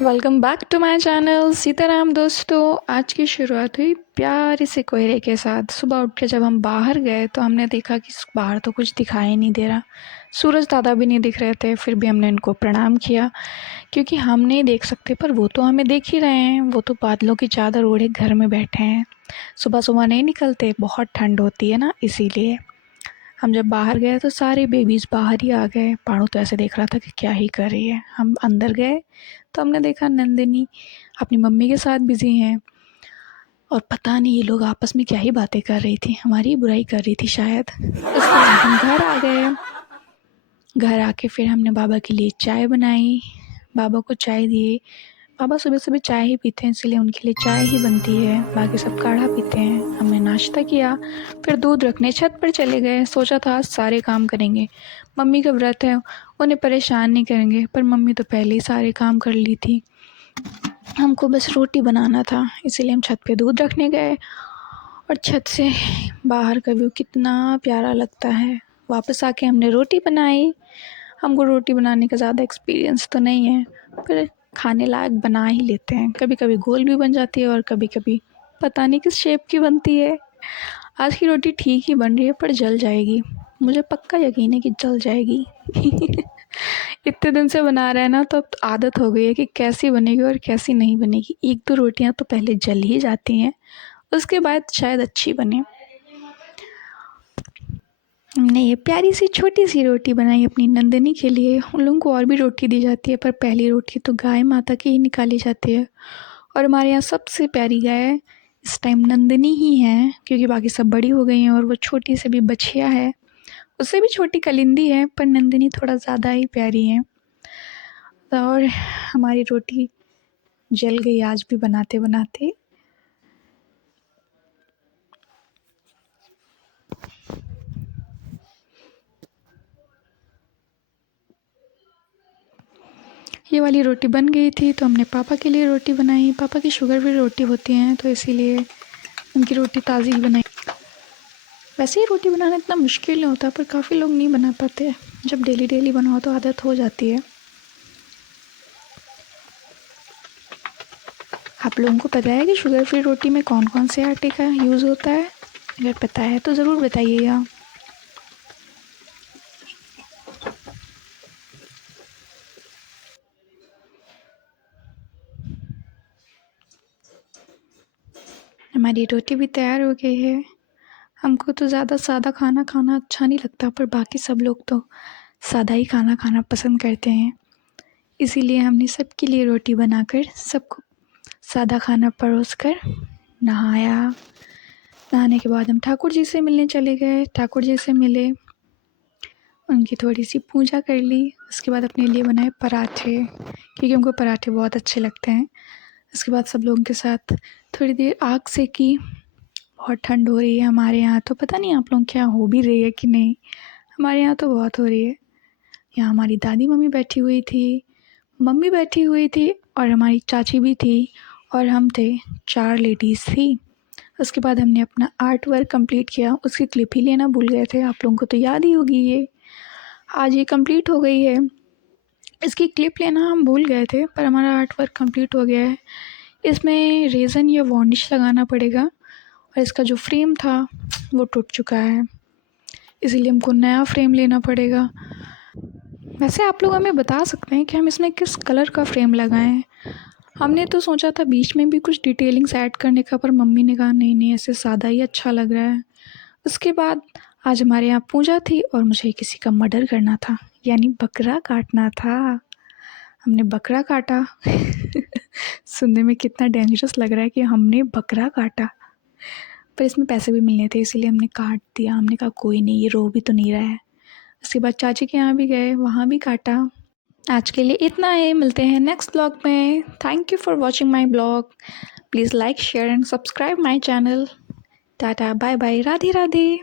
Welcome back to my channel Sitaram. दोस्तों, आज की शुरुआत हुई प्यारे से कोहरे के साथ। सुबह उठ के जब हम बाहर गए तो हमने देखा कि बाहर तो कुछ दिखाई नहीं दे रहा, सूरज दादा भी नहीं दिख रहे थे। फिर भी हमने इनको प्रणाम किया क्योंकि हम नहीं देख सकते पर वो तो हमें देख ही रहे हैं। वो तो बादलों की चादर ओढ़े घर में बैठे हैं, सुबह सुबह नहीं निकलते, बहुत ठंड होती है ना, इसीलिए। हम जब बाहर गए तो सारे बेबीज़ बाहर ही आ गए। पाणु तो ऐसे देख रहा था कि क्या ही कर रही है। हम अंदर गए तो हमने देखा नंदिनी अपनी मम्मी के साथ बिज़ी हैं और पता नहीं ये लोग आपस में क्या ही बातें कर रही थी, हमारी बुराई कर रही थी शायद। उसके बाद हम घर आ गए। घर आके फिर हमने बाबा के लिए चाय बनाई, बाबा को चाय दिए। पापा सुबह सुबह चाय ही पीते हैं, इसलिए उनके लिए चाय ही बनती है, बाकी सब काढ़ा पीते हैं। हमने नाश्ता किया, फिर दूध रखने छत पर चले गए। सोचा था आज सारे काम करेंगे, मम्मी का व्रत है, उन्हें परेशान नहीं करेंगे, पर मम्मी तो पहले ही सारे काम कर ली थी। हमको बस रोटी बनाना था, इसीलिए हम छत पे दूध रखने गए। और छत से बाहर का व्यू कितना प्यारा लगता है। वापस आके हमने रोटी बनाई। हमको रोटी बनाने का ज़्यादा एक्सपीरियंस तो नहीं है, पर खाने लायक बना ही लेते हैं। कभी कभी गोल भी बन जाती है और कभी कभी पता नहीं किस शेप की बनती है। आज की रोटी ठीक ही बन रही है पर जल जाएगी, मुझे पक्का यकीन है कि जल जाएगी। इतने दिन से बना रहे हैं ना, तो अब तो आदत हो गई है कि कैसी बनेगी और कैसी नहीं बनेगी। एक दो रोटियां तो पहले जल ही जाती हैं, उसके बाद शायद अच्छी बने। हमने ये प्यारी सी छोटी सी रोटी बनाई अपनी नंदिनी के लिए। उन लोगों को और भी रोटी दी जाती है, पर पहली रोटी तो गाय माता की ही निकाली जाती है। और हमारे यहाँ सबसे प्यारी गाय इस टाइम नंदिनी ही है, क्योंकि बाकी सब बड़ी हो गई हैं और वो छोटी से भी बछिया है, उससे भी छोटी कलिंदी है, पर नंदिनी थोड़ा ज़्यादा ही प्यारी है। और हमारी रोटी जल गई आज भी बनाते बनाते। ये वाली रोटी बन गई थी तो हमने पापा के लिए रोटी बनाई। पापा की शुगर फ्री रोटी होती हैं तो इसीलिए उनकी रोटी ताज़ी ही बनाई। वैसे ही रोटी बनाना इतना मुश्किल नहीं होता, पर काफ़ी लोग नहीं बना पाते। जब डेली डेली बनाओ तो आदत हो जाती है। आप लोगों को पता है कि शुगर फ्री रोटी में कौन कौन से आटे का यूज़ होता है? अगर पता है तो ज़रूर बताइएगा। हमारी रोटी भी तैयार हो गई है। हमको तो ज़्यादा सादा खाना खाना अच्छा नहीं लगता, पर बाकी सब लोग तो सादा ही खाना खाना पसंद करते हैं, इसीलिए हमने सबके लिए रोटी बनाकर सबको सादा खाना परोस कर नहाया। नहाने के बाद हम ठाकुर जी से मिलने चले गए। ठाकुर जी से मिले, उनकी थोड़ी सी पूजा कर ली। उसके बाद अपने लिए बनाए पराठे, क्योंकि हमको पराठे बहुत अच्छे लगते हैं। उसके बाद सब लोगों के साथ थोड़ी देर आग सेकी। बहुत ठंड हो रही है हमारे यहाँ, तो पता नहीं आप लोग क्या हो भी रही है कि नहीं, हमारे यहाँ तो बहुत हो रही है। यहाँ हमारी दादी मम्मी बैठी हुई थी, मम्मी बैठी हुई थी और हमारी चाची भी थी, और हम थे, 4 लेडीज़ थी। उसके बाद हमने अपना आर्ट वर्क कंप्लीट किया। उसकी क्लिप ही लेना भूल गए थे, आप लोगों को तो याद ही होगी। ये आज ये कंप्लीट हो गई है। इसकी क्लिप लेना हम भूल गए थे, पर हमारा आर्ट वर्क कंप्लीट हो गया है। इसमें रेज़न या वार्निश लगाना पड़ेगा, और इसका जो फ्रेम था वो टूट चुका है, इसीलिए हमको नया फ्रेम लेना पड़ेगा। वैसे आप लोग हमें बता सकते हैं कि हम इसमें किस कलर का फ्रेम लगाएं। हमने तो सोचा था बीच में भी कुछ डिटेलिंग्स ऐड करने का, पर मम्मी ने कहा नहीं नहीं, ऐसे सादा ही अच्छा लग रहा है। उसके बाद आज हमारे यहाँ पूजा थी और मुझे किसी का मर्डर करना था, यानी बकरा काटना था। हमने बकरा काटा। सुनने में कितना डेंजरस लग रहा है कि हमने बकरा काटा, पर इसमें पैसे भी मिलने थे, इसीलिए हमने काट दिया। हमने कहा कोई नहीं, ये रो भी तो नहीं रहा है। उसके बाद चाची के यहाँ भी गए, वहाँ भी काटा। आज के लिए इतना है, मिलते हैं नेक्स्ट ब्लॉग में। Thank you for watching my blog. Please like share and subscribe my channel. Tata bye bye, Radhe Radhe.